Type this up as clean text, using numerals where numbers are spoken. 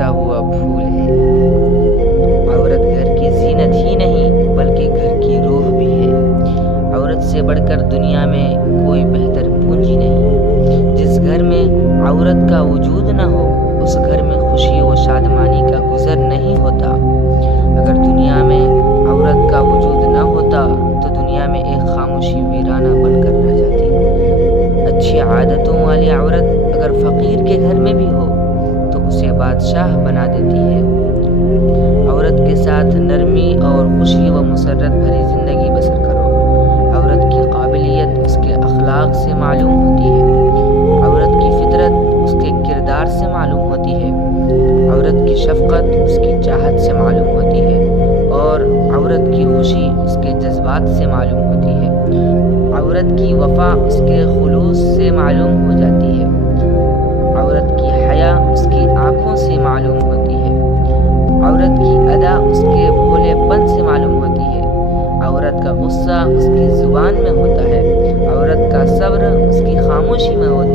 کھلتا ہوا پھول ہے۔ عورت گھر کی زینت ہی نہیں بلکہ گھر کی روح بھی ہے۔ عورت سے بڑھ کر دنیا میں کوئی بہتر پونجی نہیں۔ جس گھر میں عورت کا وجود نہ ہو اس گھر میں خوشی و شادمانی کا گزر نہیں ہوتا۔ اگر دنیا میں عورت کا وجود نہ ہوتا تو دنیا میں ایک خاموشی ویرانہ بن کر رہ جاتی۔ اچھی عادتوں والی عورت اگر فقیر کے گھر میں بھی ہو تو اسے بادشاہ بنا دیتی ہے۔ عورت کے ساتھ نرمی اور خوشی و مسرت بھری زندگی بسر کرو۔ عورت کی قابلیت اس کے اخلاق سے معلوم ہوتی ہے۔ عورت کی فطرت اس کے کردار سے معلوم ہوتی ہے۔ عورت کی شفقت اس کی چاہت سے معلوم ہوتی ہے اور عورت کی خوشی اس کے جذبات سے معلوم ہوتی ہے۔ عورت کی وفا اس کے خلوص سے معلوم ہو جاتی ہے۔ عورت کی حیا اس کی آنکھوں سے معلوم ہوتی ہے۔ عورت کی ادا اس کے بھولے پن سے معلوم ہوتی ہے۔ عورت کا غصہ اس کی زبان میں ہوتا ہے۔ عورت کا صبر اس کی خاموشی میں ہوتا ہے۔